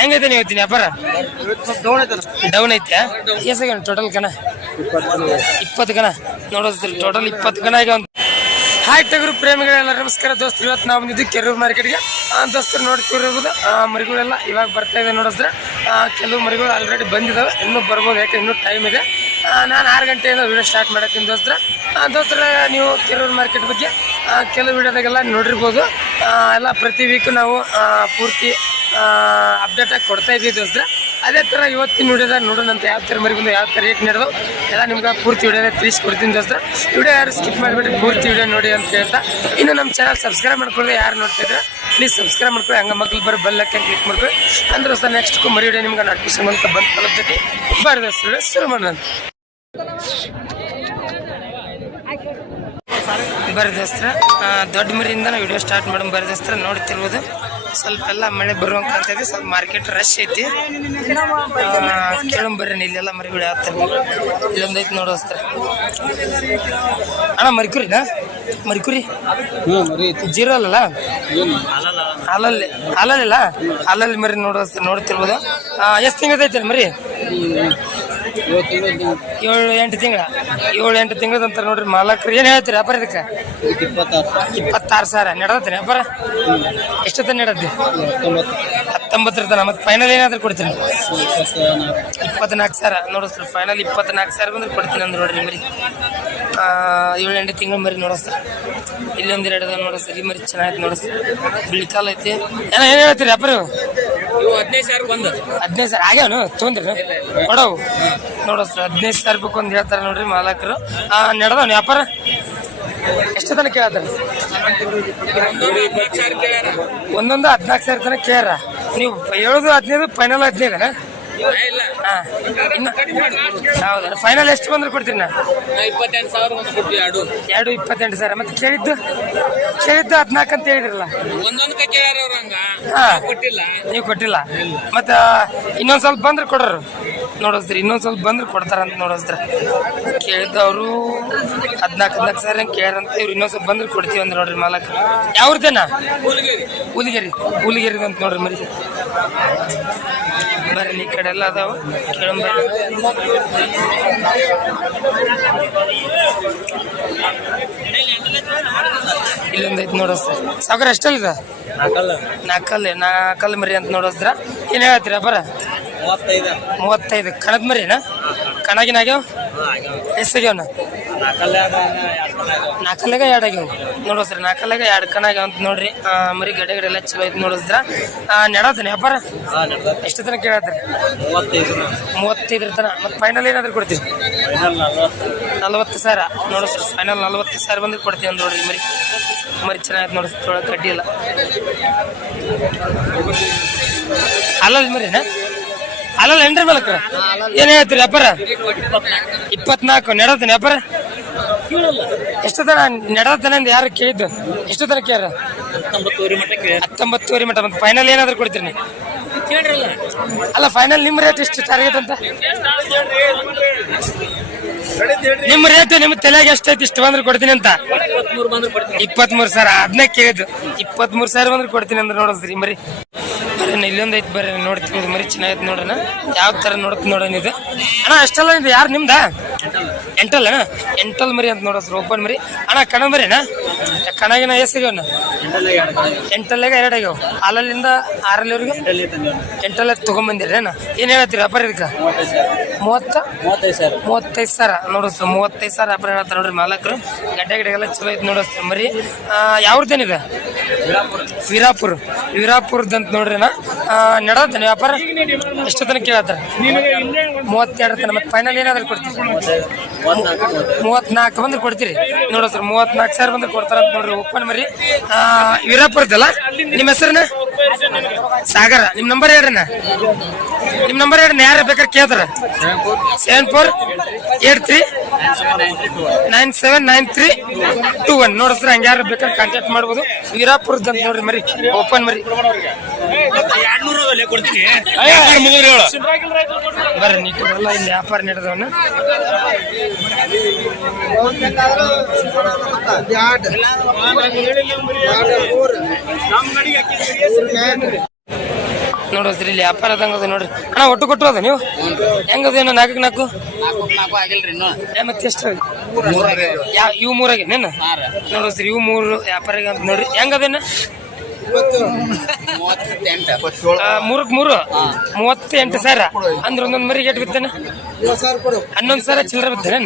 ಹೆಂಗೈತೆ ನೀವು ಇವತ್ತಿನ ವ್ಯಾಪಾರ? ಡೌನ್ ಐತೆ ಎಸಾಗ ಟೋಟಲ್ ಕಣ? ಇಪ್ಪತ್ತು ಕಣ? ನೋಡೋದ್ರಿ ಟೋಟಲ್ ಇಪ್ಪತ್ತು ಕಣ ಈಗ ಒಂದು. ಹಾಯ್ ತಗರು ಪ್ರೇಮಿಗಳೆಲ್ಲ ನಮಸ್ಕಾರ. ದೋಸ್ತರು ಇವತ್ತು ನಾವು ಬಂದಿದ್ದು ಕೆರೂರು ಮಾರ್ಕೆಟ್ಗೆ. ದೋಸ್ತರು ನೋಡ್ತಿರ್ಬೋದು ಆ, ಮರಿಗಳೆಲ್ಲ ಇವಾಗ ಬರ್ತಾ ಇದೆ ನೋಡಿದ್ರೆ ಕೆಲವು ಮರಿಗಳು ಆಲ್ರೆಡಿ ಬಂದಿದ್ದಾವೆ ಇನ್ನೂ ಬರ್ಬೋದು ಯಾಕೆ ಇನ್ನೂ ಟೈಮ್ ಇದೆ. ನಾನು ಆರು ಗಂಟೆಯಿಂದ ವೀಡಿಯೋ ಸ್ಟಾರ್ಟ್ ಮಾಡತ್ತೀನಿ ದೋಸ್ತರ. ದೋಸ್ತರ ನೀವು ಕೆರೂರು ಮಾರ್ಕೆಟ್ ಬಗ್ಗೆ ಕೆಲವು ವೀಡಿಯೋದಾಗೆಲ್ಲ ನೋಡಿರ್ಬೋದು. ಎಲ್ಲ ಪ್ರತಿ ವೀಕ್ ನಾವು ಪೂರ್ತಿ ಅಪ್ಡೇಟ್ ಆಗಿ ಕೊಡ್ತಾ ಇದ್ದೀವಿ ದೋಸ್ತರ. ಅದೇ ಥರ ಇವತ್ತಿನ ವಿಡಿಯೋದಾಗ ನೋಡೋಣ ಅಂತ ಯಾವ ಥರ ಮರಿ ಬಂದು ಯಾವ ಥರ ರೇಟ್ ನಡೆದು ಎಲ್ಲ ನಿಮ್ಗೆ ಪೂರ್ತಿ ವಿಡಿಯೋನೇ ತಿಳಿಸ್ಕೊಡ್ತೀನಿ ದೋಸ್ತರ. ವಿಡಿಯೋ ಯಾರು ಸ್ಕಿಪ್ ಮಾಡಿಬಿಟ್ಟು ಪೂರ್ತಿ ವಿಡಿಯೋ ನೋಡಿ ಅಂತ ಹೇಳ್ತಾ. ಇನ್ನು ನಮ್ಮ ಚಾನಲ್ ಸಬ್ಸ್ಕ್ರೈಬ್ ಮಾಡ್ಕೊಳ್ಳಿ ಯಾರು ನೋಡ್ತಿದ್ರೆ ಪ್ಲೀಸ್ ಸಬ್ಸ್ಕ್ರೈಬ್ ಮಾಡ್ಕೊಳ್ಳಿ, ಹಂಗೆ ಮಕ್ಳು ಬರೋ ಬೆಲ್ಲಕ್ಕೆ ಕ್ಲಿಕ್ ಮಾಡ್ಕೊಳ್ಳಿ. ಅಂದ್ರೆ ದೋಸ್ತ ನೆಕ್ಸ್ಟ್ ಮರಿ ವಿಡಿಯೋ ನಿಮ್ಗೆ ನೋಟಿಫಿಕೇಶನ್ ಅಂತ ಬಂದು ತಲುಪ್ತೈತಿ. ಬಾರಿ ದೋಸ್ತರ ಶುರು ಮಾಡೋಣ ಬರೀ ದೋಸ್ತರ ದೊಡ್ಡ ಮರಿಯಿಂದ ನಾವು ವಿಡಿಯೋ ಸ್ಟಾರ್ಟ್ ಮಾಡೋಣ. ಬರೀ ದೋಸ್ತರ, ನೋಡ್ತಿರ್ಬೋದು. ಸ್ವಲ್ಪ ಎಲ್ಲ ಮಳೆ ಬರುವಂಗೆ ಕಾಣ್ತೈತಿ ಸ್ವಲ್ಪ ಮಾರ್ಕೆಟ್ ರಶ್ ಐತಿ. ಕೇಳಂ ಬರ್ರಿ ಇಲ್ಲೆಲ್ಲ ಮರಿಗಳು ಯಾವ ಥರ ಇಲ್ಲೊಂದು ಐತಿ ನೋಡೋಸ್ತರ ಅಣ್ಣ ಮರಿಕುರಿನಾ? ಮರಿಕುರಿ? ಜೀರೋ ಅಲ್ಲಲ್ಲ? ಹಾಲಲ್ಲಿ ಹಾಲಲ್ಲಿಲ್ಲ? ಹಾಲಲ್ಲಿ ಮರಿ ನೋಡೋಸ್ತಾರೆ ನೋಡ್ತಿರ್ಬೋದು. ಎಷ್ಟು ಐತೆ ಮರಿ? ಏಳು ಎಂಟು ತಿಂಗಳ. ಏಳು ಎಂಟು ನಂತರ ನೋಡ್ರಿ ಮಾಲಕ್ರ ಏನು ಹೇಳ್ತೀರಿ ವ್ಯಾಪಾರ ಇದಕ್ಕೆ? ಇಪ್ಪತ್ತಾರು ಸಾವಿರ. ನಡೆದತ್ರಿ ವ್ಯಾಪಾರ? ಎಷ್ಟೊತ್ತ ನಡೆದ್ದೆ ಹತ್ತೊಂಬತ್ತರ ತನ ಮತ್ತೆ ಫೈನಲ್ ಏನಾದ್ರು ಕೊಡ್ತೀನಿ ಇಪ್ಪತ್ನಾಲ್ಕು ಸಾವಿರ. ನೋಡಿಸ್ತಾರೆ ಫೈನಲ್ ಇಪ್ಪತ್ನಾಲ್ಕು ಸಾವಿರ ಬಂದ್ರೆ ಕೊಡ್ತೀನಿ ಅಂದ್ರೆ ನೋಡ್ರಿ ಮರಿ. ಏಳು ಎಂಟು ತಿಂಗಳು ಮರಿ ನೋಡಿಸ್ತಾರೆ. ಇಲ್ಲೊಂದು ಎರಡು ನೋಡಿಸ್ತಾರೆ. ಈ ಮರಿ ಚೆನ್ನಾಗಿ ನೋಡಿಸ್ತಾರೆ. ಬಿಳಿಕಾಲ್ ಐತಿ. ಏನೋ, ಏನು ಹೇಳ್ತೀರಿ ಹದಿನೈದು ಸಾವಿರ ಬಂದು? ಹದಿನೈದು ಸಾವಿರ. ಆಗ್ಯಾವನು ತೊಂದ್ರಿ ಕೊಡವು. ನೋಡ ಹದಿನೈದು ಸಾವಿರ ರೂಪಾಯಿ ಒಂದು ಹೇಳ್ತಾರೆ ನೋಡ್ರಿ ಮಾಲಕರು. ನಡೆದವನು ವ್ಯಾಪಾರ? ಎಷ್ಟು ತನಕ ಕೇಳ್ಯಾರ. ಒಂದೊಂದು ಹದಿನಾಲ್ಕು ಸಾವಿರ ತನಕ ಕೇಳ್ರ ನೀವು ಹೇಳೋದು ಹದಿನೈದು ಫೈನಲ್ ಹದಿನೈದನ ಹಾಂ ಇನ್ನು ಹೌದಾ ಫೈನಲ್ ಎಷ್ಟು ಬಂದ್ರೆ ಕೊಡ್ತೀನಿ ನಾ ಇಪ್ಪತ್ತೆಂಟು ಸಾವಿರ ಒಂದು ಕೊಡ್ತೀವಿ ಎರಡು. ಎರಡು ಇಪ್ಪತ್ತೆಂಟು ಸಾವಿರ. ಮತ್ತೆ ಕೇಳಿದ್ದು? ಕೇಳಿದ್ದು ಹದಿನಾಲ್ಕು ಅಂತ ಹೇಳಿದ್ರಲ್ಲ. ಒಂದೊಂದು ಕೇಳ್ಯಾರ ಅವ್ರ ಹಂಗ. ಹಾ. ಕೊಟ್ಟಿಲ್ಲ. ನೀವು ಕೊಟ್ಟಿಲ್ಲ. ಮತ್ತೆ ಇನ್ನೊಂದು ಸ್ವಲ್ಪ ಬಂದ್ರೆ ಕೊಡೋರು. ನೋಡಿಸ್ರಿ ಇನ್ನೊಂದು ಸ್ವಲ್ಪ ಬಂದ್ರೆ ಕೊಡ್ತಾರಂತ ನೋಡಿಸ್ರಿ ಕೇಳಿದವರು ಹದಿನಾಲ್ಕು ಹದಿನಾಲ್ಕು ಸಾವಿರ ಕೇಳಂತ ಇವ್ರು ಇನ್ನೊಂದು ಸ್ವಲ್ಪ ಬಂದ್ರೆ ಕೊಡ್ತೀವಿ ಅಂದ್ರೆ ನೋಡ್ರಿ ಮಾಲಕ್. ಯಾವ್ರದೇನಾ? ಹುಲಿಗೇರಿ. ಹುಲಿಗೇರಿ. ಹುಲಿಗೇರಿ ಅಂತ ನೋಡ್ರಿ ಮರಿ. ಈ ಕಡೆ ಎಲ್ಲ ಅದಾವ. ಇಲ್ಲೊಂದೈತಿ ಇಲ್ಲೊಂದು ಐತಿ ನೋಡಿಸ್ರಿ ಸಾವ್ಕಾರ ಎಷ್ಟಲ್ಲ ನಾಲ್ಕಲ್ಲ ಮರಿ ಅಂತ ನೋಡಿಸ್ರ ಏನು ಹೇಳತ್ತೀರ ಬರ ಮೂವತ್ತೈದು. ಮೂವತ್ತೈದು. ಕಣದ ಮರಿನಾ? ಕಣಗಿನ ಆಗ್ಯಾವ? ಎಷ್ಟಾಗ್ಯಾವನ ನಾಲ್ಕಲ್ಲಾಗ ಎರಡು ಆಗ್ಯಾವ. ಸರ್ ನಾಲ್ಕಲ್ಲಾಗ ಎರಡು ಕಣ ಅಂತ ನೋಡ್ರಿ. ಮರಿ ಗಡೆ ಗಡೆ ಎಲ್ಲ ಚಲೋ ಐತಿ ನೋಡಿದ್ರ ನೆಡತೀನಿ ವ್ಯಾಪಾರ ಎಷ್ಟು ತನಕ ಕೇಳತ್ರಿ ಮೂವತ್ತೈದು ಮೂವತ್ತೈದರ ತನ. ಮತ್ತೆ ಫೈನಲ್ ಏನಾದ್ರು ಕೊಡ್ತೀವಿ ನಲ್ವತ್ತು ಸಾವಿರ ನೋಡಿಸ್ರಿ ಫೈನಲ್ ನಲ್ವತ್ತು ಸಾವಿರ ಬಂದ್ರೆ ಕೊಡ್ತೀವಿ ಅಂತ ನೋಡ್ರಿ ಮರಿ. ಮರಿ ಚೆನ್ನಾಗಿ ನೋಡಿಸ್ರಿ ತೊಳ ಕಡ್ಡಿ ಇಲ್ಲ ಅಲ್ಲಲ್ಲಿ ಮರಿನಾ ಅಲ್ಲಲ್ಲ ಏನ್ರಿ ಬಲಕ್ರ ಏನ್ ಹೇಳ್ತೀರಿ ವ್ಯಾಪಾರ ಇಪ್ಪತ್ನಾಲ್ಕು, ನೆಡತೀನಿ ವ್ಯಾಪಾರ ಎಷ್ಟು ತನ ನಡೆದತನ ಯಾರು ಕೇಳಿದ್ದು? ಎಷ್ಟು ತನ ಕೇಳ ಹತ್ತೊಂಬತ್ತುವರೆ ಮಟ್ಟ ಕೇಳ್ಯಾರ. ಹತ್ತೊಂಬತ್ತುವರೆ ಮಟ್ಟ ಮತ್ತೆ ಫೈನಲ್ ಏನಾದ್ರು ಕೊಡ್ತೀರಿ ನೀವು? ಅಲ್ಲ ಫೈನಲ್ ನಿಮ್ಮ ರೇಟ್ ಎಷ್ಟು ಟಾರ್ಗೆಟ್ ಅಂತ? ನಿಮ್ಮ ರೇಟ್ ನಿಮ್ಮ ತಲೆಗೆ ಎಷ್ಟೈತಿ ಇಷ್ಟು ಬಂದ್ರೆ ಕೊಡ್ತೀನಿ ಅಂತ? ಇಪ್ಪತ್ಮೂರು ಕೊಡ್ತೀನಿ. ಸಾವಿರ. ಅದನ್ನೇ ಕೇಳಿದ್ದು. ಇಪ್ಪತ್ಮೂರು ಸಾವಿರ ಬಂದ್ರೆ ಕೊಡ್ತೀನಿ ಅಂದ್ರೆ ನೋಡಿದ್ರಿ ಮರಿ. ಬರ್ರಿ ಇಲ್ಲೊಂದ್ ಐತಿ ಬರ್ರಿ ನೋಡ್ತೀನಿ ಇದು ಮರಿ ಚೆನ್ನಾಗೈತೆ ನೋಡ್ರಣ ಯಾವ ಥರ ನೋಡಕ್ ನೋಡೋಣ ಇದು? ಅಣ್ಣ ಅಷ್ಟೆಲ್ಲ ಇದು ಯಾರು ನಿಮ್ದ? ಎಂಟಲ್ ಅಣ್ಣ. ಎಂಟಲ್ ಮರಿ ಅಂತ ನೋಡೋಸ್ರಿ ಓಪನ್ ಮರಿ. ಅಣ್ಣ ಕಣ ಮರಿನಾ ಕಣಗಿನ ಎಂಟಲ್ ಎಂಟಲ್ಲಾಗ ಎರಡು ಆಗ್ಯಾವ. ಹಾಲಲ್ಲಿಂದ ಆರಲ್ಲಿವ್ರಿಗೆ ಎಂಟಲ್ಲ ತೊಗೊಂಬಂದಿರ ಏನ ಏನು ಹೇಳ್ತೀರಿ ವ್ಯಾಪಾರ ಇದಕ್ಕೆ? ಮೂವತ್ತ? ಮೂವತ್ತೈದು ಸಾವಿರ. ನೋಡಿಸ್ರಿ ಮೂವತ್ತೈದು ಸಾವಿರ ವ್ಯಾಪಾರ ಹೇಳ್ತಾರೆ ನೋಡ್ರಿ ಮಾಲಕರು. ಗಡ್ಡೆ ಗಿಡಗೆಲ್ಲ ಚಲೋ ಐತೆ ನೋಡಿಸ್ರಿ ಮರಿ. ಯಾವ್ದೇನಿದೆ ವೀರಾಪುರ. ವೀರಾಪುರದಂತ ನೋಡ್ರಿ ನಾ ನಡೋತೇನೆ ವ್ಯಾಪಾರ? ಎಷ್ಟು ತನಕ ಕೇಳತ್ತಾರೆ. ಮೂವತ್ತೆರಡು ತನಕ ಮತ್ತೆ ಫೈನಲ್ ಏನಾದ್ರು ಕೊಡ್ತೀರಿ? ಮೂವತ್ನಾಲ್ಕು ಬಂದ್ರೆ ಕೊಡ್ತೀರಿ. ನೋಡೋ ಸರ್, ಮೂವತ್ನಾಲ್ಕು ಸಾವಿರ ಬಂದ್ರೆ ಕೊಡ್ತಾರ ನೋಡ್ರಿ, ಓಪನ್ ಮರಿ. ವೀರಪ್ಪ ನಿಮ್ಮ ಹೆಸರನ್ನ? ಸಾಗರ. ನಿಮ್ಮ ನಂಬರ್ ಹೇಳ್ರಣ್ಣ ನಿಮ್ಮ ನಂಬರ್ ಹೇಳಿ ಯಾರು ಬೇಕಾದ್ರೆ ಕೇಳ್ತಾರ. Seven four eight three? Nine seven nine three two one. ನೋಡಿಸ್ರಿ ಹಂಗೆ ಯಾರು ಬೇಕಾದ್ರೆ ಕಾಂಟ್ಯಾಕ್ಟ್ ಮಾಡ್ಬೋದು. ವೀರಾಪುರದ ಅಂತ ನೋಡ್ರಿ ಮರಿ ಓಪನ್ ಮರಿ. ಬರ್ರಿ ನೀ ಕಡೆಲ್ಲ ಇಲ್ಲಿ ವ್ಯಾಪಾರ ನಡೆದವನ್ನ ನೋಡೋದ್ರಿ ಇಲ್ಲಿ ವ್ಯಾಪಾರ ಅದಂಗ ಅದ ನೋಡ್ರಿ. ಅಣ್ಣ ಒಟ್ಟು ಕೊಟ್ಟರು ಅದ ನೀವು? ಹೆಂಗದ ನಾಲ್ಕು ನಾಲ್ಕು ನಾಲ್ಕು? ಏ, ಮತ್ತೆ ಎಷ್ಟು ಯಾ ಇವು ಮೂರಾಗೆ ನೆನ ಹಾಂ ರೀ. ನೋಡೋದ್ರಿ ಇವು ಮೂರು ವ್ಯಾಪಾರಿಗೆ ಅಂತ ನೋಡ್ರಿ. ಹೆಂಗದೇನ ಮೂರಕ್ಕೆ ಮೂರು. ಮೂವತ್ತೆಂಟು ಸಾವಿರ ಅಂದ್ರೆ ಒಂದೊಂದು ಮರಿಗೆ ಎಷ್ಟು ಬಿತ್ತೇನೆ? ಹನ್ನೊಂದು ಸಾವಿರ ಚಿಲ್ಲರೆ ಬಿತ್ತೇನೆ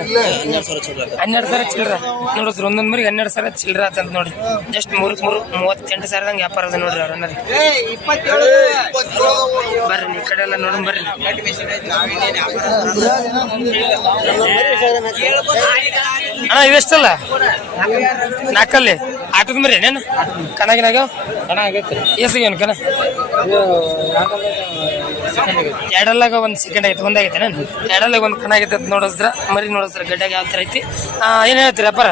ಹನ್ನೆರಡು ಸಾವಿರ ಚಿಲ್ಲರೆ. ನೋಡಿದ್ರು ಒಂದೊಂದು ಮರಿಗೆ ಹನ್ನೆರಡು ಸಾವಿರ ಚಿಲ್ಲರ ಅಂತ ನೋಡಿ. ಜಸ್ಟ್ ಮೂರಕ್ಕೆ ಮೂರು ಮೂವತ್ತೆಂಟು ಸಾವಿರದಂಗೆ ವ್ಯಾಪಾರ ಅದ ನೋಡ್ರಿ ಅವ್ರ ಬರ್ರಿ ಈ ಕಡೆ ಎಲ್ಲ ನೋಡೋಣ ಬರ್ರಿ. ಅಣ್ಣ ಇವೆಷ್ಟಲ್ಲ? ನಾಲ್ಕಲ್ಲಿ? ಆಟದ ಮರಿ ಏನೇನು? ಕಣಗಿನಾಗ? ಚೆನ್ನಾಗೈತೆ ಎಸಿಗೇನು ಕಣ? ಎರಡಲ್ಲಾಗ ಒಂದು ಸೆಕೆಂಡ್ ಆಗೈತೆ ಒಂದಾಗೈತೆ ನಾನು ಎರಡಲ್ಲಾಗ ಒಂದು ಕಣ ಆಗೈತೆ ನೋಡಿದ್ರ ಮರಿ ನೋಡಿದ್ರೆ ಗಡ್ಡಾಗ ಯಾವ ಥರ ಐತಿ? ಏನು ಹೇಳ್ತೀರಿ ವ್ಯಾಪಾರ?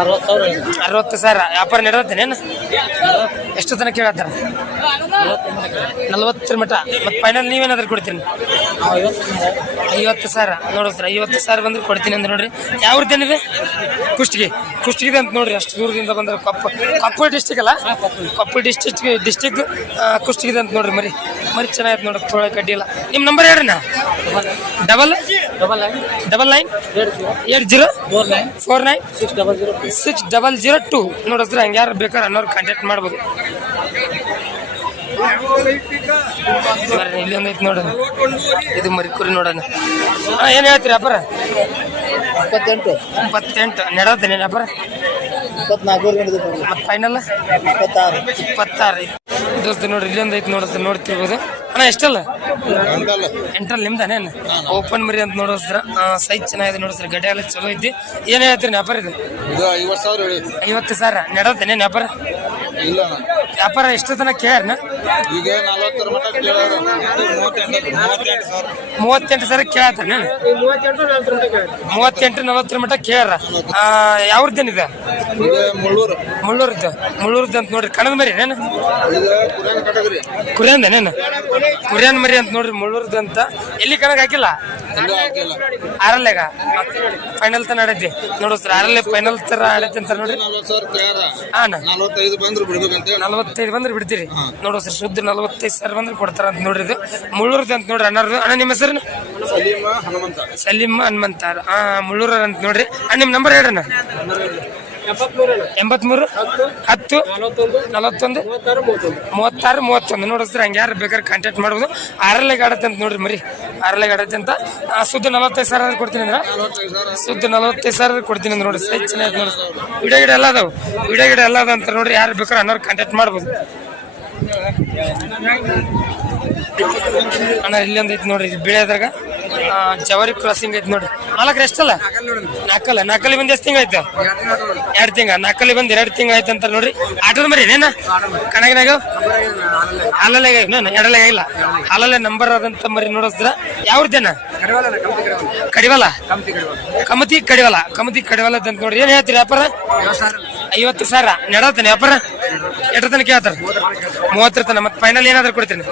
ಅರವತ್ತು ಸಾವಿರ ಅರವತ್ತು ಸಾವಿರ. ವ್ಯಾಪಾರ ನಡೆದತ್ತೇನೇನು ಎಷ್ಟು ತನಕ ಕೇಳತ್ತಾರ? ನಲ್ವತ್ತರ ಮಟ ಮತ್ತು ಫೈನಲ್ ನೀವೇನಾದ್ರೂ ಕೊಡ್ತೀನಿ ಐವತ್ತು ಸಾವಿರ. ನೋಡಿದ್ರ ಐವತ್ತು ಸಾವಿರ ಬಂದ್ರೆ ಕೊಡ್ತೀನಿ ಅಂದ್ರೆ ನೋಡ್ರಿ. ಯಾವ ಏನಿದೆ ಕುಷ್ಟಗಿ. ಕುಷ್ಟಗಿದೆ ಅಂತ ನೋಡ್ರಿ, ಅಷ್ಟು ದೂರದಿಂದ ಬಂದ್ರೆ ಕೊಪ್ಪ ಕೊಪ್ಪಳ ಡಿಸ್ಟಿಕ್ ಅಲ್ಲ? ಕೊಪ್ಪಳ ಡಿಸ್ಟಿಕ್ ಡಿಸ್ಟಿಕ್ ಕುಷ್ಟಗಿದೆ ಅಂತ ನೋಡ್ರಿ ಮರಿ. ಮರಿ ಚೆನ್ನಾಗಿತ್ತು ನೋಡ್ರಿ ತೊಳೆ ಕಡ್ಡಿ ಇಲ್ಲ ನಿಮ್ಮ ನಂಬರ್ ಹೇಳ್ರಿ ನಾ. Double double nine double nine eight zero? Four nine four nine six double zero six double zero two ನೋಡಿದ್ರೆ ಹಂಗೆ ಯಾರು ಬೇಕಾದ್ರೆ ಅನ್ನೋರು ಕಾಂಟ್ಯಾಕ್ಟ್ ಮಾಡ್ಬೋದು. ಇಲ್ಲಿ ಒಂದು ಐತಿ ನೋಡೋಣ. ಇದು ಮರಿಕುರಿ ನೋಡೋಣ. ಹಾಂ ಏನು ಹೇಳ್ತೀರಿ ಅಪ್ಪರ ಇಪ್ಪತ್ತೆಂಟು. ಇಪ್ಪತ್ತೆಂಟು. ನಡೆದತ್ತೇನೆ ಅಪ್ಪರ ಇಪ್ಪತ್ನಾಲ್ಕು ಮತ್ತು ಫೈನಲ್ ಇಪ್ಪತ್ತಾರು. ಇಪ್ಪತ್ತಾರು. ದೋಸ್ತ ನೋಡ್ರಿ ಇಲ್ಲೊಂದು ಐತಿ ನೋಡಿದ್ರೆ ನೋಡ್ತಿರ್ಬೋದು. ಅಣ್ಣ ಎಷ್ಟಲ್ಲ? ಎಂಟಲ್ಲಿ. ನಿಮ್ದಾನೇನು ಓಪನ್ ಮರಿ ಅಂತ ನೋಡಿದ್ರ ಸೈಜ್ ಚೆನ್ನಾಗಿದೆ ನೋಡಿಸ್ರಿ ಗಡ್ಡೆ ಎಲ್ಲ ಚಲೋ ಐತಿ. ಏನು ಹೇಳ್ತೀರಿ ವ್ಯಾಪಾರ ಇದು? ಇದು ಐವತ್ತು ಸಾವಿರ ಐವತ್ತು ಸಾವಿರ. ವ್ಯಾಪಾರ ಇಲ್ಲ ವ್ಯಾಪಾರ ಎಷ್ಟು ತನಕ ಕೇಳ ಈಗ ನಲವತ್ತರ ಮಟ್ಟ ಕೇಳೋರು ಮೂವತ್ತೆಂಟು ಸರ ಸಾವಿರ. ಮೂವತ್ತೆಂಟು ಸಾವಿರ ಕೇಳತ್ತಾನ ಮೂವತ್ತೆಂಟು ನಲವತ್ತರ ಮಟ್ಟ ಕೇಳ್ರ ಯಾವ್ರದ್ದೇನಿದೆ ಇದು? ಮುಳ್ಳೂರು. ಮುಳ್ಳೂರದ್ದು. ಮುಳ್ಳೂರದ್ದು ಅಂತ ನೋಡ್ರಿ. ಕಣದ ಮರಿ ಏನು? ಕುರಿಯನ್ ಮರಿ ಅಂತ ನೋಡ್ರಿ ಮುಳ್ಳೂರದ್ದು ಅಂತ. ಎಲ್ಲಿ ಕಣಕ್ ಹಾಕಿಲ್ಲ? ಆರಲ್ಲೇಗ? ಫೈನಲ್ ತನ ಆಡೈತಿ. ಸರ್ ಆರಲ್ಲೇ ಫೈನಲ್ ತರ ಆಡೈತಿ ಅಂತ ನೋಡ್ರಿ. ಹಾ ನಲ್ವತ್ತೈದು ಬಂದ್ರು ಬಿಡ್ಬೇಕಂತ ನಲವತ್ತೈದು ಬಂದ್ರೆ ಬಿಡ್ತೀರಿ. ನೋಡಿಸ್ರಿ ಶುದ್ಧ ನಲವತ್ತೈದು ಸಾವಿರ ಬಂದ್ರೆ ಕೊಡ್ತಾರ ಅಂತ ನೋಡ್ರಿ ಇದು. ಮುಳ್ಳೂರ್ದು ಅಂತ ನೋಡ್ರಿ ಅಣ್ಣಾರ್ದು. ಅಣ್ಣ ನಿಮ್ಮ ಹೆಸರು? ಸಲೀಮ ಹನುಮಂತ. ಸಲೀಮ್ ಹನುಮಂತಾರ ಹಾ ಮುಳ್ಳೂರ ಅಂತ ನೋಡ್ರಿ. ಅಣ್ಣ ನಿಮ್ಮ ನಂಬರ್ ಹೇಳ್ರಣ್ಣ ಎಂಬತ್ಮೂರು ಹತ್ತು ನಲವತ್ತೊಂದು ಮೂವತ್ತಾರು ಮೂವತ್ತೊಂದು. ನೋಡಿಸ್ರಿ ಹಂಗೆ ಯಾರು ಬೇಕಾದ್ರೆ ಕಾಂಟ್ಯಾಕ್ಟ್ ಮಾಡ್ಬೋದು. ಆರಲ್ಲೇ ಗಾಡತ್ತೆ ಅಂತ ನೋಡ್ರಿ ಮರಿ. ಆರಲ್ಲೇ ಗಾಡತ್ತೆ ಅಂತ ಸುದ್ದ ನಲವತ್ತೈದು ಸಾವಿರ ಕೊಡ್ತೀನಿ ಅಂದ್ರೆ? ಸುದ್ದು ನಲವತ್ತೈದು ಸಾವಿರ ಕೊಡ್ತೀನಿ ಅಂದ್ರೆ ನೋಡಿ ಸರ್ ಚೆನ್ನಾಗಿ ನೋಡಿ ವಿಡಿಯೋ ಗಿಡ ಎಲ್ಲ ಅದಾವು. ವಿಡಿಯೋ ಗಿಡ ಎಲ್ಲ ಅದ ಅಂತ ನೋಡ್ರಿ ಯಾರು ಬೇಕಾದ್ರೆ ಅನ್ನೋರು ಕಾಂಟ್ಯಾಕ್ಟ್ ಮಾಡ್ಬೋದು. ಅಣ್ಣ ಇಲ್ಲೊಂದು ಐತಿ ನೋಡ್ರಿ ಬಿಳಿಯಾದ್ರಾಗ. ಜವರಿ ಕ್ರಾಸಿಂಗ್ ಐತಿ ನೋಡ್ರಿ. ನಾಲ್ಕು ಎಷ್ಟಲ್ಲ ನಾಲ್ಕಲ್ಲ ನಾಲ್ಕಲ್ಲಿ ಬಂದು ಎಷ್ಟು ತಿಂಗಳು ಎರಡು ತಿಂಗ ನಾಲ್ಕಲ್ಲಿ ಬಂದು ಎರಡು ತಿಂಗಳು ಐತೆ ಅಂತ ನೋಡ್ರಿ. ಆಟದ ಮರಿ ಏನ ಕಣಗಿನಾಗ ಎರಡಲ್ಲೇ ಇಲ್ಲ ಹಾಲಲ್ಲೇ ನಂಬರ್ ಆದಂತ ಮರಿ ನೋಡಿದ್ರ ಯಾವ್ದೇನ ಕಡಿವಲ್ಲ ಕಮತಿ ಕಡಿವಲ್ಲ ಕಮತಿ ಕಡಿವಲ ಅಂತ ನೋಡ್ರಿ. ಏನ್ ಹೇಳ್ತೀರಿ ವ್ಯಾಪಾರ? ಐವತ್ತು ಸಾವಿರ. ನಡತೇನೆ ವ್ಯಾಪಾರ ಎಟ್ರ ತನಕ ಕೇಳ್ತಾರೆ ಮೂವತ್ತರ ತನ ಮತ್ತೆ ಫೈನಲ್ ಏನಾದ್ರು ಕೊಡ್ತೀನಿ.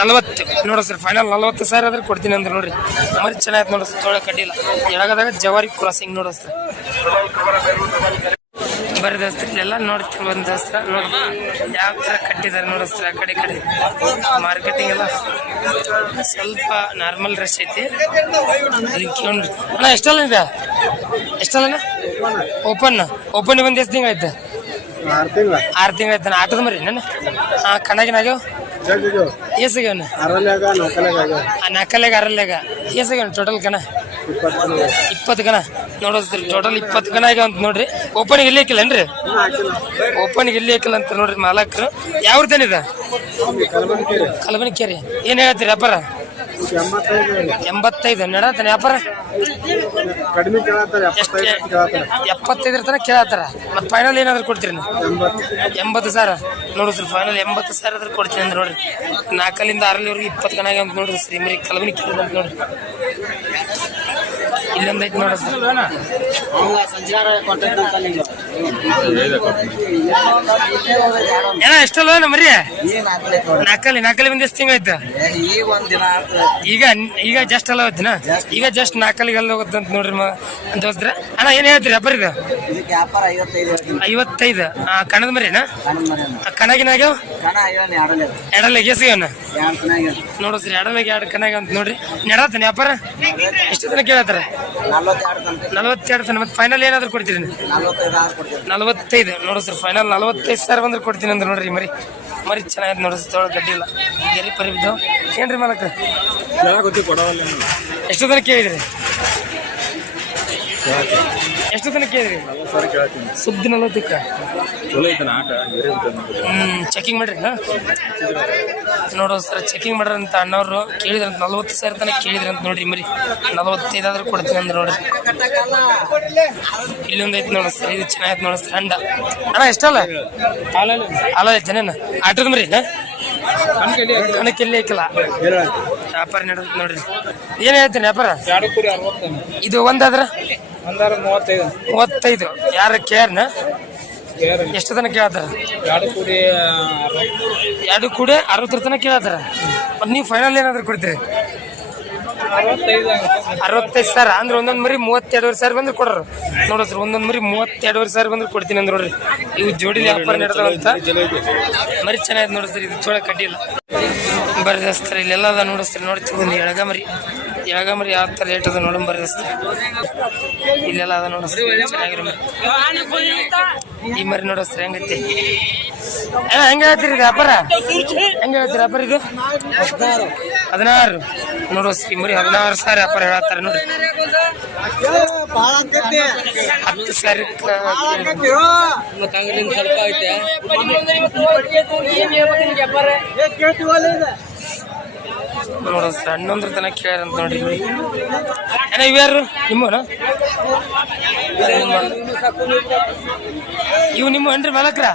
ನಲವತ್ತು. ನೋಡ್ರಿ ಸರ್ ಫೈನಲ್ ನಲವತ್ತು ಸಾವಿರ ಆದ್ರೆ ಕೊಡ್ತೀನಿ ಅಂದ್ರೆ ನೋಡ್ರಿ ಮರಿ ಚೆನ್ನಾಗಿ ನೋಡ್ರಿ ಸರ್ ತೊಳೆ ಕಡ್ಡಿಲ್ಲ ಎಳಗದಾಗ ಜವಾರಿ ಕ್ರಾಸಿಂಗ್ ನೋಡ್ರಿ ಸರ್. ಬರೀ ದೋಸ್ತ್ರ ಇಲ್ಲೆಲ್ಲ ನೋಡ್ತೀವಿ ಒಂದು ದೋಸ್ತ್ರ ನೋಡಿ ಯಾವ ಥರ ಕಟ್ಟಿದ್ದಾರೆ ನೋಡಿಸ್ತಾರೆ ಆ ಕಡೆ ಈ ಕಡೆ. ಮಾರ್ಕೆಟಿಂಗ್ ಎಲ್ಲ ಸ್ವಲ್ಪ ನಾರ್ಮಲ್ ರಶ್ ಐತಿ. ಅದಕ್ಕೆ ಅಣ್ಣ ಎಷ್ಟಲ್ಲ ಇದೆ? ಎಷ್ಟಲ್ಲ ಓಪನ್ ಓಪನ್ ಒಂದು ಎಷ್ಟು ತಿಂಗಳು ಆಯ್ತು ಆರು ತಿಂಗಳ. ಆಯ್ತಾನ ಆಟದ ಮರಿ ನಾನು ಹಾಂ ಕಣ್ಣಾಗಿನಾಗ್ಯಾವ ಏಸಾಗ್ಯಾವನ ಅರಲ್ಯಾಗ ಆ ನಾಲ್ಕಲ್ಯಾಗ ಆರಲ್ಯಾಗ ಏಸಾಗ್ಯಾವ ಟೋಟಲ್ ಕಣ? ಇಪ್ಪತ್ತು ಕಣ ನೋಡೋದ್ರಿ ಟೋಟಲ್ ಇಪ್ಪತ್ತು ಕಣ ಆಗ್ಯಾವ ಅಂತ ನೋಡ್ರಿ. ಓಪನಿಗೆ ಇಲ್ಲಿ ಹಾಕಿಲ್ಲನ್ರಿ ಓಪನಿಗೆ ಇಲ್ಲಿ ಹಾಕಿಲ್ಲ ಅಂತ ನೋಡ್ರಿ ಮಾಲಕರು. ಯಾವ್ರದ್ದೇನಿದೆ ಕಲಬನಕೇರಿ. ಏನು ಹೇಳ್ತೀರಿ ವ್ಯಾಪಾರ? ಎಂಬತ್ತೈದು. ನಡತಾನೆ ವ್ಯಾಪಾರ? ಎಪ್ಪತ್ತೈದರ ತನಕ ಕೇಳತ್ತಾರ. ಮತ್ತೆ ಫೈನಲ್ ಏನಾದ್ರು ಕೊಡ್ತೀರಿ ಎಂಬತ್ತು ಸಾವಿರ. ನೋಡಿದ್ರಿ ಫೈನಲ್ ಎಂಬತ್ತು ಸಾವಿರ ಆದ್ರೆ ಕೊಡ್ತೀನಿ ಅಂದ್ರೆ ನೋಡ್ರಿ. ನಾಲ್ಕಲ್ಲಿಂದ ಆರಲ್ಲಿವರೆಗೆ ಇಪ್ಪತ್ತು ಗಣ ಅಂತ ನೋಡ್ರಿ ಸರ್ ಮರಿ ಕಲಬನಿ ಕೇಳಿದ ಅಂತ ನೋಡ್ರಿ. ಇಲ್ಲೊಂದು ಐತಿ ನೋಡ್ರಿ ಸರ್ ಸಂಚಾರ ಅಂತ ಏನ, ಎಷ್ಟಲ್ಲ ಮರಿ ನೋಡ್ರಿ ನಾಲ್ಕಲ್ಲಿ ನಾಲ್ಕಲ್ಲಿ ಬಂದು ಎಷ್ಟು ತಿಂಗಾಯ್ತು ಈಗ ಒಂದ್ ದಿನ ಈಗ ಜಸ್ಟ್ ಅಲ್ಲ ಹೋಗ್ತೀನ ಈಗ ಜಸ್ಟ್ ನಾಲ್ಕಲ್ಲಿಗೆ ಅಲ್ಲಿ ಹೋಗುತ್ತೆ ಅಂತ ನೋಡ್ರಿ ಅಂತ ಹೋದ್ರ? ಅಣ್ಣ, ಏನ್ ಹೇಳ್ತೀರಿ ಅಬ್ಬರ ಇದು? ಐವತ್ತೈದು. ಕಣದ ಮರಿನಾ ಕಣಗಿನಾಗ್ಯಾವ ಎಡಲ್ಲ ಎಸ್ಗವನ ನೋಡಿಸ್ರಿ ಎಡಲಾಗ ಎರಡು ಕಣಾಗ ಅಂತ ನೋಡ್ರಿ. ನೆಡತಾನೆ ವ್ಯಾಪಾರ? ಎಷ್ಟು ತನಕ ಕೇಳತ್ತಾರ? ನಲ್ವತ್ತೆರಡು ತನಕ. ಮತ್ತೆ ಫೈನಲ್ ಏನಾದ್ರು ಕೊಡ್ತೀರಿ? ನಲ್ವತ್ತೈದು. ನೋಡಿ ಸರ್ ಫೈನಲ್ ನಲವತ್ತೈದು ಸಾವಿರ ಬಂದ್ರೆ ಕೊಡ್ತೀನಿ ಅಂದ್ರೆ ನೋಡ್ರಿ ಮರಿ. ಮರಿ ಚೆನ್ನಾಗಿ ನೋಡಿಸ್ ತೋಳ ಗಡ್ಡಿ ಇಲ್ಲ. ಗೆರಿ ಪರಿ ಬಿದ್ದು ಏನ್ರಿ ಮಾಲಕ ಎಷ್ಟು ತನಕ ಕೇಳಿದ್ರಿ? ಎಷ್ಟು ತನಕ ಕೇಳಿದ್ರಿ ಸುದ್ದಿ ನಲವತ್ತಕ್ಕೆ ಹ್ಮ್ ಚೆಕಿಂಗ್ ಮಾಡ್ರಿ ನೋಡೋ ಸರ್ ಚೆಕಿಂಗ್ ಮಾಡ್ರಿ ಅಂತ ಅಣ್ಣವ್ರು ಕೇಳಿದ್ರಂತ ನಲ್ವತ್ತು ಸಾವಿರ ತನಕ ಅಂತ ನೋಡ್ರಿ ಮರಿ. ನಲವತ್ತೈದಾದ್ರೂ ಕೊಡ್ತೀನಿ ಅಂದ್ರೆ ನೋಡ್ರಿ. ಇಲ್ಲೊಂದು ಐತೆ ನೋಡಿ ಸರ್ ಇದು ಚೆನ್ನಾಗೈತೆ ನೋಡ ಸರ್ ಅಂಡ ಅಣ್ಣ ಎಷ್ಟಲ್ಲ ಅಲ್ಲ ಜನ ಆಟದ ಮರಿ ಕಣಕ್ಕೆ ಎಲ್ಲಿ ಹಾಕಿಲ್ಲ. ವ್ಯಾಪಾರ ನಡೆದ್ ನೋಡ್ರಿ. ಏನ್ ಹೇಳ್ತೀನಿ ವ್ಯಾಪಾರ? ಇದು ಒಂದಾದ್ರ? ಮೂವತ್ತೈದು. ಮೂವತ್ತೈದು. ಯಾರ ಕೇರ್ನ ಎಷ್ಟು ತನಕ ಕೇಳ್ತಾರ ಎರಡು ಕೂಡಿ ಎರಡು ಕೂಡ ಅರವತ್ತರ ತನಕ ಕೇಳ್ತಾರ ಮತ್ತೆ ನೀವು ಫೈನಲ್ ಏನಾದ್ರು ಕೊಡ್ತೀರಿ? ಅರವತ್ತೈದು ಸಾವಿರ. ಅಂದ್ರೆ ಒಂದೊಂದು ಮರಿ ಮೂವತ್ತೆರಡುವರೆ ಸಾವಿರ ಬಂದ್ರೆ ಕೊಡ್ರು. ನೋಡೋ ಸರ್ ಒಂದೊಂದು ಮರಿ ಮೂವತ್ತೆರಡುವರೆ ಸಾವಿರ ಬಂದ್ರೆ ಕೊಡ್ತೀನಿ ಅಂದ್ರೆ ನೋಡ್ರಿ. ಇವು ಜೋಡಿ ವ್ಯಾಪಾರ ನಡೆದವಂತ ಮರಿ ಚೆನ್ನಾಗಿದೆ ನೋಡಿ ಸರ್ ಇದು ಚೋಳ ಕಡ್ಡಿಲ್ಲ ಬರ್ದಸ್ತಾರೆ ಇಲ್ಲೆಲ್ಲ ನೋಡಿಸ್ತಾರೆ ನೋಡಿ ಒಂದು ಎಳಗ ಮರಿ. ಎಳಗ ಮರಿ ಯಾವ ತರ ರೇಟ್ ಅದ ನೋಡಿ ಬರ್ರಿ ಇಲ್ಲೆಲ್ಲ ಅದ ನೋಡ ಚೆನ್ನಾಗಿರೋ ಮರಿ. ಈ ಮರಿ ನೋಡಿಸ್ತಾರೆ ಹೆಂಗೈತಿ? ಹೆಂಗ ಹೇಳ್ತೀರಿ ಇದು ವ್ಯಾಪಾರ ಹೆಂಗ ಹೇಳ್ತೀರಿ ಅಪ್ಪರ ಇದು? ಹದಿನಾರು. ನೋಡೋ ಈ ಮರಿ ಹದಿನಾರು ಸಾರಿ ಅಪ್ಪರ ಹೇಳತ್ತಾರ ನೋಡ್ರಿ. ಹತ್ತು ಸಾರಿ ಸ್ವಲ್ಪ ಐತೆ. ನೋಡಿಸ್ತಾರೆ ಹನ್ನೊಂದ್ರ ತನಕ ಕೇಳ್ಯಾರಂತ ನೋಡ್ರಿ ಮರಿ ಏನ ಇವ್ಯಾರು ನಿಮ್ಮನ ಇವು ನಿಮ್ಮ ಏನ್ರಿ ಮಲಕ್ರ.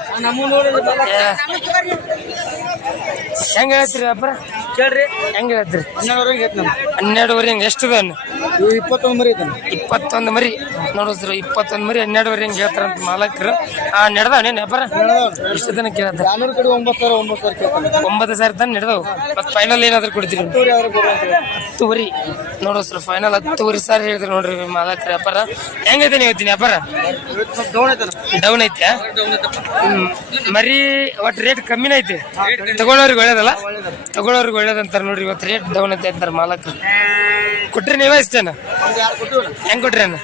ಹೆಂಗ ಹೇಳ್ತೀರಿ ವ್ಯಾಪಾರ ಕೇಳ್ರಿ. ಹೆಂಗ ಹೇಳ್ತೀರಿ? ಹನ್ನೆರಡುವರೆ ಹೆಂಗ? ಎಷ್ಟು ಇಪ್ಪತ್ತೊಂದು ಮರಿ ಇಪ್ಪತ್ತೊಂದು ಮರಿ. ನೋಡಿದ್ರು ಇಪ್ಪತ್ತೊಂದು ಮರಿ ಹನ್ನೆರಡುವರೆ ಹಿಂಗೆ ಹೇಳ್ತಾರಂತ ಮಾಲಕರು. ಆ ನಡೆದವನೇನು ವ್ಯಾಪಾರ? ಎಷ್ಟು ದಿನ ಕೇಳ್ತಾರೆ ನಾನೂರು ಕಡೆ ಒಂಬತ್ತು ಸಾವಿರ ಒಂಬತ್ತು ಸಾವಿರ ಒಂಬತ್ತು ಸಾವಿರ ತನಕ ನಡೆದವು. ಮತ್ತೆ ಫೈನಲ್ ಏನಾದ್ರು ಕೊಡ್ತೀರಿ? ಹತ್ತುವರೆ ಮರಿ ಕೊಡು ಫೈನಲ್ ಹತ್ತು ಹತ್ತುವರಿ. ಸಾವಿರ ಹೇಳಿದ್ರು ನೋಡ್ರಿ ಮಾಲಕರ ವ್ಯಾಪಾರ. ಹೆಂಗೈತೆ ನೀವು ಇವತ್ತಿನ ವ್ಯಾಪಾರ? ಡೌನ್ ಐತೆ ಮರಿ ಒಟ್ಟು ರೇಟ್ ಕಮ್ಮಿನ ಐತೆ. ತಗೊಳ್ಳೋರಿಗೆ ಒಳ್ಳೇದಲ್ಲ? ತಗೊಳ್ಳೋರಿಗೆ ಒಳ್ಳೇದಂತಾರೆ ನೋಡ್ರಿ ಇವತ್ತು ರೇಟ್ ಡೌನ್ ಐತೆ ಅಂತಾರೆ ಮಾಲಕರು. ಕೊಟ್ರಿ ನೀವೇ ಇಷ್ಟೇನ ಹೆಂಗ್ ಕೊಟ್ರಿ ಅಣ್ಣ?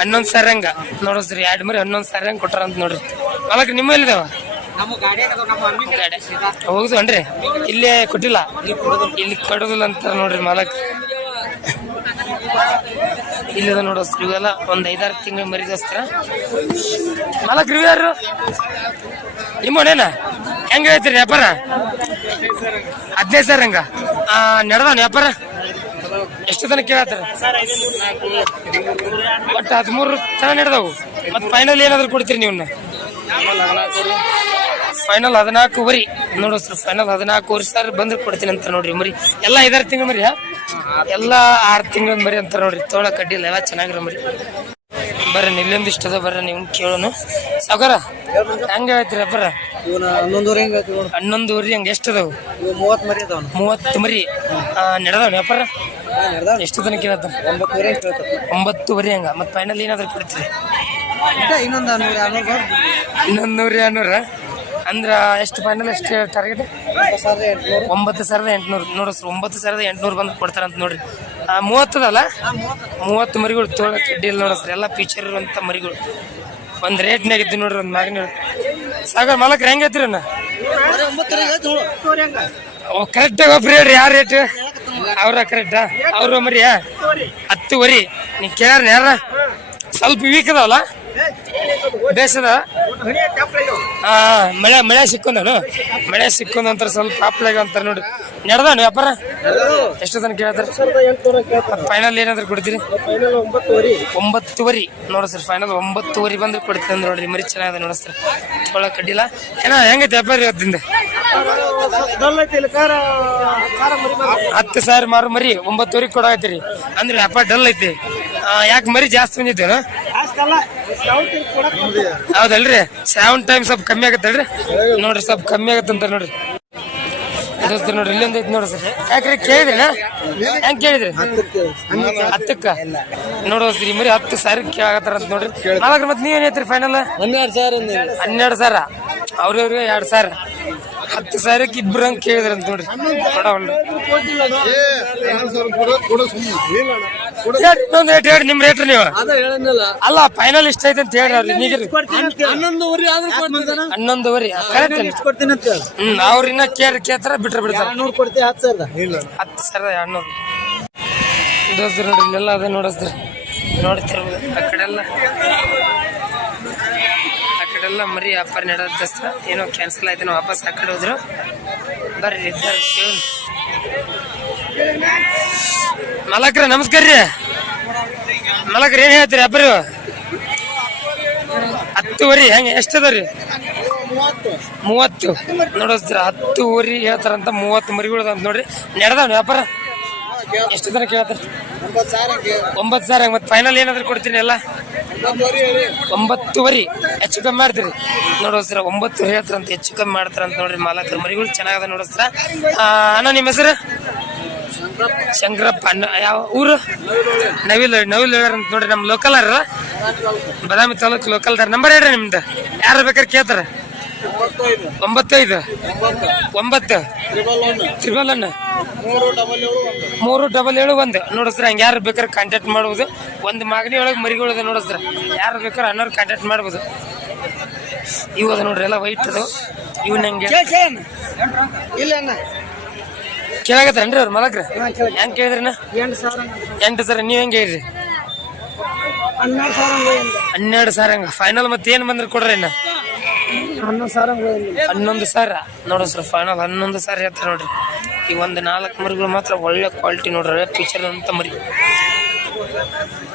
ಹನ್ನೊಂದು ಸಾವಿರ ಹಂಗ. ನೋಡಿಸ್ರಿ ಎರಡು ಮರಿ ಹನ್ನೊಂದು ಸಾವಿರ ಹಂಗ ಕೊಟ್ರ ಅಂತ ನೋಡ್ರಿ. ಮಾಲಕ್, ನಿಮ್ಮ ಎಲ್ಲಿದಾವ ನಮ್ಮ ನಮ್ಮ ಹೋಗುದು ಅನ್ರಿ ಇಲ್ಲೇ ಕೊಟ್ಟಿಲ್ಲ? ಇಲ್ಲಿ ಕೊಡೋದಿಲ್ಲ ಅಂತಾರ ನೋಡ್ರಿ ಮಾಲಕ್. ಇಲ್ಲದ ನೋಡೋಸ್ರಿ ಇವೆಲ್ಲ ಒಂದ್ ಐದಾರು ತಿಂಗಳು ಮಾಲಕ್ ರೀ ಯಾರು? ನಿಮ್ಮನೇನ ಹೆಂಗ ಹೇಳ್ತೀರಿ ವ್ಯಾಪಾರ? ಹದಿನೈದು ಸಾವಿರ ಹಂಗ. ಆ ನಡೆದವನ ವ್ಯಾಪಾರ? ಎಷ್ಟು ತನಕ ಕೇಳತ್ತಾರ ಒಟ್ಟು ಹದಿಮೂರು ತನ ನಡೆದವು. ಮತ್ತೆ ಫೈನಲ್ ಏನಾದ್ರು ಕೊಡ್ತೀರಿ ನೀವು ಫೈನಲ್ ಹದಿನಾಲ್ಕುವರಿ ನೋಡು ಸರ್ ಫೈನಲ್ ಹದಿನಾಲ್ಕುವರೆ ಸರ್ ಬಂದ್ರೆ ಕೊಡ್ತೀನಿ ಅಂತ ನೋಡ್ರಿ ಮರಿ. ಎಲ್ಲ ಐದಾರು ತಿಂಗಳು ಮರಿ ಎಲ್ಲ ಆರು ತಿಂಗಳ ಮರಿ ಅಂತ ನೋಡ್ರಿ. ತೋಳ ಕಡ್ಡಿಲ್ಲ ಎಲ್ಲ ಚೆನ್ನಾಗಿರೋ ಮರಿ. ಬರ್ರಿ ಇಲ್ಲೊಂದು ಇಷ್ಟ ಅದ ಬರ್ರಿ ನೀವು ಕೇಳೋನು. ಸಾಗರ ಹೆಂಗ ಹೇಳ್ತೀರಾ ಬರ್ರ? ಹನ್ನೊಂದುವರೆ ಹೆಂಗೆ ಎಷ್ಟು ಅದಾವು? ಮೂವತ್ತು ಮರಿ ಅದಾವ ಮೂವತ್ತು ಮರಿ. ನಡೆದವ್ ವ್ಯಾಪಾರ ಎಷ್ಟು ತನಕ ಕೇಳತ್ತ ಒಂಬತ್ತುವರೆ ಕೇಳ್ತಾರೆ ಒಂಬತ್ತುವರೆ ಹಂಗ. ಮತ್ತೆ ಫೈನಲ್ ಏನಾದ್ರು ಕೊಡ್ತೀರಿ? ಇನ್ನೊಂದು ನೂರ ಎರಡ್ನೂರು ಇನ್ನೊಂದು ನೂರ ಎರಡ್ನೂರ? ಅಂದ್ರ ಎಷ್ಟು ಫೈನಲ್ ಎಷ್ಟು ಟಾರ್ಗೆಟ್ ಒಂಬತ್ತು ಸಾವಿರದ ಎಂಟುನೂರು. ನೋಡ್ರಿ ಸರ್ ಒಂಬತ್ತು ಸಾವಿರದ ಎಂಟುನೂರು ಬಂದು ಕೊಡ್ತಾರಂತ ನೋಡ್ರಿ. ಮೂವತ್ತದಲ್ಲ ಮೂವತ್ತು ಮರಿಗಳು ತೋಳ ಕಡ್ಡಿಯಲ್ಲಿ ನೋಡ ಸರ್. ಎಲ್ಲ ಫೀಚರ್ ಇರುವಂಥ ಮರಿಗಳು. ಒಂದು ರೇಟ್ನಾಗ ಇದ್ದು ನೋಡ್ರಿ ಒಂದು ಮ್ಯಾಗ್ನ ಸಾಗರ್ ಮಾಲಕ್ ಹೆಂಗೆ ಐತ್ರಿ ಅಣ್ಣ ಒಂಬತ್ತುವರೆಗೆ ಆಯ್ತು ನೋಡು. ಓ ಕರೆಕ್ಟಾಗಿ ಒಬ್ರು ಹೇಳ್ರಿ ಯಾವ ರೇಟ್ ಅವ್ರ ಕರೆಕ್ಟಾ ಅವ್ರ ಮರಿಯಾ ಹತ್ತುವರಿ ನೀ ಕೇಳ ಯಾರ? ಸ್ವಲ್ಪ ವೀಕ್ ಅದಾವಲ್ಲ? ಬೇಸದ? ಹಾ ಮಳೆ ಮಳೆ ಸಿಕ್ಕೊಂದನು? ಮಳೆ ಸಿಕ್ಕೊಂದ ಅಂತಾರೆ ಸ್ವಲ್ಪ ಆಪ್ಲಾಗ ಅಂತಾರೆ ನೋಡಿ. ನಡೆದಾನ ವ್ಯಾಪಾರ? ಎಷ್ಟು ತನಕ ಕೇಳ್ತಾರೆ? ಫೈನಲ್ ಏನಾದ್ರು ಕೊಡ್ತೀರಿ? ಒಂಬತ್ತುವರಿ. ನೋಡ ಸರ್ ಫೈನಲ್ ಒಂಬತ್ತುವರೆ ಬಂದ್ರೆ ಕೊಡ್ತೀನಿ ಅಂದ್ರೆ ನೋಡ್ರಿ ಮರಿ ಚೆನ್ನಾಗಿದೆ ನೋಡಿ ಸರ್ ತೊಗೊಳ ಕಡ್ಡಿಲ್ಲ ಏನೋ ಹೆಂಗೈತೆ ವ್ಯಾಪಾರ ಇವತ್ತಿಂದ? ಹತ್ತು ಸಾವಿರ ಮಾರು ಮರಿ ಒಂಬತ್ತುವರೆ ಕೊಡಾಕತ್ತೀರಿ. ಅಂದ್ರೆ ವ್ಯಾಪಾರ ಡಲ್ ಐತಿ. ಯಾಕೆ ಮರಿ ಜಾಸ್ತಿ ಬಂದಿದ್ದೇನು? ಹೌದಲ್ರಿ? ಸೆವೆನ್ ಟೈಮ್ ಸ್ವಲ್ಪ ಕಮ್ಮಿ ಆಗತ್ತಲ್ರಿ? ನೋಡ್ರಿ ಸ್ವಲ್ಪ ಕಮ್ಮಿ ಆಗತ್ತಂತ ನೋಡ್ರಿ. ದೋಸ್ತರು ನೋಡ್ರಿ ಇಲ್ಲೊಂದು ಐತಿ ನೋಡ್ರಿ ಸರ್. ಯಾಕ್ರಿ ಕೇಳಿದ್ರಿ ಹೆಂಗ್ ಕೇಳಿದ್ರಿ? ಹತ್ತಕ್ಕ. ನೋಡೋಸ್ರಿ ಸರಿ ಮರಿ ಹತ್ತು ಸಾವಿರ ಕೇಳಾಕತ್ತಾರ ಅಂತ ನೋಡ್ರಿ. ನಾಲ್ಕು ಮತ್ತೆ ನೀವೇನೈತ್ರಿ ಫೈನಲ್ ಹನ್ನೆರಡು ಸಾವಿರ ಹನ್ನೆರಡು ಸಾವಿರ ಅವ್ರವ್ರಿಗೆ ಎರಡು ಸಾವಿರ ಹತ್ತು ಸಾವಿರಕ್ಕೆ ಇಬ್ರು ಹಂಗೆ ಕೇಳಿದ್ರೆ ಅಂತ ನೋಡ್ರಿ ಇನ್ನೊಂದು ಏಟ್ ಹೇಳಿ ನಿಮ್ ರೇಟ್ ನೀವು. ಅಲ್ಲ ಫೈನಲ್ ಇಷ್ಟ ಐತೆ ಅಂತ ಹೇಳಿ ಅವ್ರಿಗೆ ನೀಗಿರಿ ಹನ್ನೊಂದುವರೆ ಹನ್ನೊಂದುವರೆ ಕರೆಕ್ಟ್ ಅವ್ರ ಕೇರ್, ಕೇಳ್ತಾರ, ಬಿಟ್ರೆ ಬಿಡ್ತಾರ. ಹತ್ತು ಸಾವಿರದ ದೋಸ್ತರು ನೋಡ್ರಿ, ಇಲ್ಲೆಲ್ಲ ಅದೇ ನೋಡಿಸ್ತಾರೆ. ನೋಡ್ತಿರ್ಬೋದು, ಆ ಕಡೆಲ್ಲ ಆ ಕಡೆಲ್ಲ ಮರಿ ವ್ಯಾಪಾರ ನಡೆದ ದೋಸ್ತ ಏನೋ ಕ್ಯಾನ್ಸಲ್ ಆಯ್ತು ವಾಪಸ್ ಆ ಕಡೆ ಹೋದ್ರು. ಬರ್ರಿ ಮಲಕ್ರ, ನಮಸ್ಕಾರ ರೀ. ಮಲಕ್ರ, ಏನ್ ಹೇಳ್ತೀರಿ ವ್ಯಾಪಾರಿ ಹತ್ತುವರಿ, ಹೆಂಗೆ ಎಷ್ಟದ ರೀ? ಮೂವತ್ತು. ನೋಡಿಸ್ತೀರ ಹತ್ತುವರಿ ಹೇಳ್ತಾರಂತ ಮೂವತ್ತು ಮರಿಗಳು ನೋಡ್ರಿ. ನಡೆದವ್ ವ್ಯಾಪಾರ. ಎಷ್ಟು ಜನ ಕೇಳ್ತಾರೆ ಒಂಬತ್ತು ಸಾವಿರ ಮತ್ತೆ ಫೈನಲ್ ಏನಾದ್ರು ಕೊಡ್ತೀನಿ ಎಲ್ಲ? ಒಂಬತ್ತುವರಿ ಹೆಚ್ಚು ಕಮ್ಮಿ ಮಾಡ್ತೀರಿ ನೋಡೋಸ್ರ ಒಂಬತ್ತು ಹೇಳ್ತಾರಂತ ಹೆಚ್ಚು ಕಮ್ಮಿ ಮಾಡ್ತಾರಂತ ನೋಡ್ರಿ ಮಾಲಕರ ಮರಿಗಳು ಚೆನ್ನಾಗದ ನೋಡೋಸ್ರ ಅಣ್ಣ ನಿಮ್ಮ ಹೆಸರು? ಶಂಕರಪ್ಪ. ಅಣ್ಣ ಯಾವ ಊರು? ನವಿಲ್ ನವಿಲ್ ಅಂತ ನೋಡ್ರಿ ನಮ್ಮ ಲೋಕಲ್ ಅರ ಬದಾಮಿ ತಾಲೂಕು ಲೋಕಲ್ದಾರ. ನಂಬರ್ ಹೇಳ್ರಿ ನಿಮ್ದು. ಯಾರು ಬೇಕಾದ್ರೆ ಕೇಳ್ತಾರ. ಒಂಬತ್ತೈದು. ಒಂಬತ್ತು. ತ್ರಿಬಲ್ ಒನ್ ಮೂರು ಡಬಲ್ ಏಳು ಒಂದು. ನೋಡಿಸ್ರ ಹಂಗೆ ಯಾರು ಬೇಕಾದ್ರೆ ಕಾಂಟ್ಯಾಕ್ಟ್ ಮಾಡ್ಬೋದು. ಒಂದು ಮಗನಿ ಒಳಗೆ ಮರಿಗಳಿದೆ ನೋಡಿಸ್ರ ಯಾರು ಬೇಕಾದ್ರೆ ಅನ್ನೋರು ಕಾಂಟ್ಯಾಕ್ಟ್ ಮಾಡ್ಬೋದು. ಇವಾಗ ನೋಡ್ರಿ ಎಲ್ಲ ವೈಟ್ ಅದು. ಇವ್ ನಂಗೆ. ಇಲ್ಲ ಕೇಳಾಗತ್ತೇನ್ರಿ ಅವ್ರು ಮಲಕ್ರ? ಹೆಂಗೆ ಕೇಳಿದ್ರಿ ಎಂಟು ಸರ್. ನೀವು ಹೆಂಗೆ ಹೇಳ್ರಿ ಹನ್ನೆರಡು ಸಾವಿರ ಹಂಗ ಹಂಗೆ. ಫೈನಲ್ ಮತ್ತೆ ಏನು ಬಂದ್ರೆ ಕೊಡ್ರಿ ಇನ್ನ ಹನ್ನೊಂದು ಸಾವಿರ ಹನ್ನೊಂದು ಸಾವಿರ. ನೋಡ್ರಿ ಸರ್ ಫೈನಲ್ ಹನ್ನೊಂದು ಸಾವಿರ ಹೇಳ್ತಾರೆ ನೋಡ್ರಿ. ಈ ಒಂದು ನಾಲ್ಕು ಮರಿಗಳು ಮಾತ್ರ ಒಳ್ಳೆ ಕ್ವಾಲಿಟಿ ನೋಡ್ರಿ ಟೀಚರ್ ಅಂತ ಮರಿ.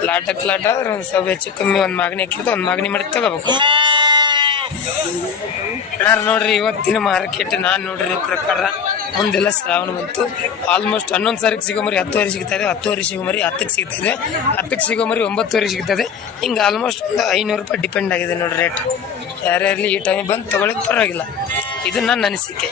ಲಾಟ ಲಾಟ, ಆದ್ರೆ ಒಂದು ಸ್ವಲ್ಪ ಹೆಚ್ಚು ಕಮ್ಮಿ ಒಂದು ಮಾಗಣಿ ಹಾಕಿರ್ತ ಒಂದು ಮಾಗಣಿ ಮಾಡಿ ತಗೋಬೇಕು. ಯಾರು ನೋಡ್ರಿ, ಇವತ್ತಿನ ಮಾರ್ಕೆಟ್ ನಾನು ನೋಡ್ರಿ ಪ್ರಕಾರ ಮುಂದೆಲ್ಲ ಶ್ರಾವಣ ಬಂತು. ಆಲ್ಮೋಸ್ಟ್ ಹನ್ನೊಂದು ಸಾವಿರಕ್ಕೆ ಸಿಗೋ ಮರಿ ಹತ್ತುವರೆ ಸಿಗ್ತಾ ಇದೆ, ಹತ್ತುವರೆ ಸಿಗೋ ಮರಿ ಹತ್ತಕ್ಕೆ ಸಿಗ್ತಾ ಇದೆ, ಹತ್ತಕ್ಕೆ ಸಿಗೋ ಮರಿ ಒಂಬತ್ತುವರೆ ಸಿಗ್ತದೆ ಹಿಂಗೆ ಆಲ್ಮೋಸ್ಟ್ ಒಂದು ಐನೂರು ರೂಪಾಯಿ ಡಿಪೆಂಡ್ ಆಗಿದೆ ನೋಡ್ರಿ ರೇಟ್ ಯಾರ್ಯಾರಲ್ಲಿ ಈ ಟೈಮಿಗೆ ಬಂದು ತೊಗೊಳಕ್ಕೆ ಪರವಾಗಿಲ್ಲ. ಇದು ನನ್ನ ಅನಿಸಿಕೆ.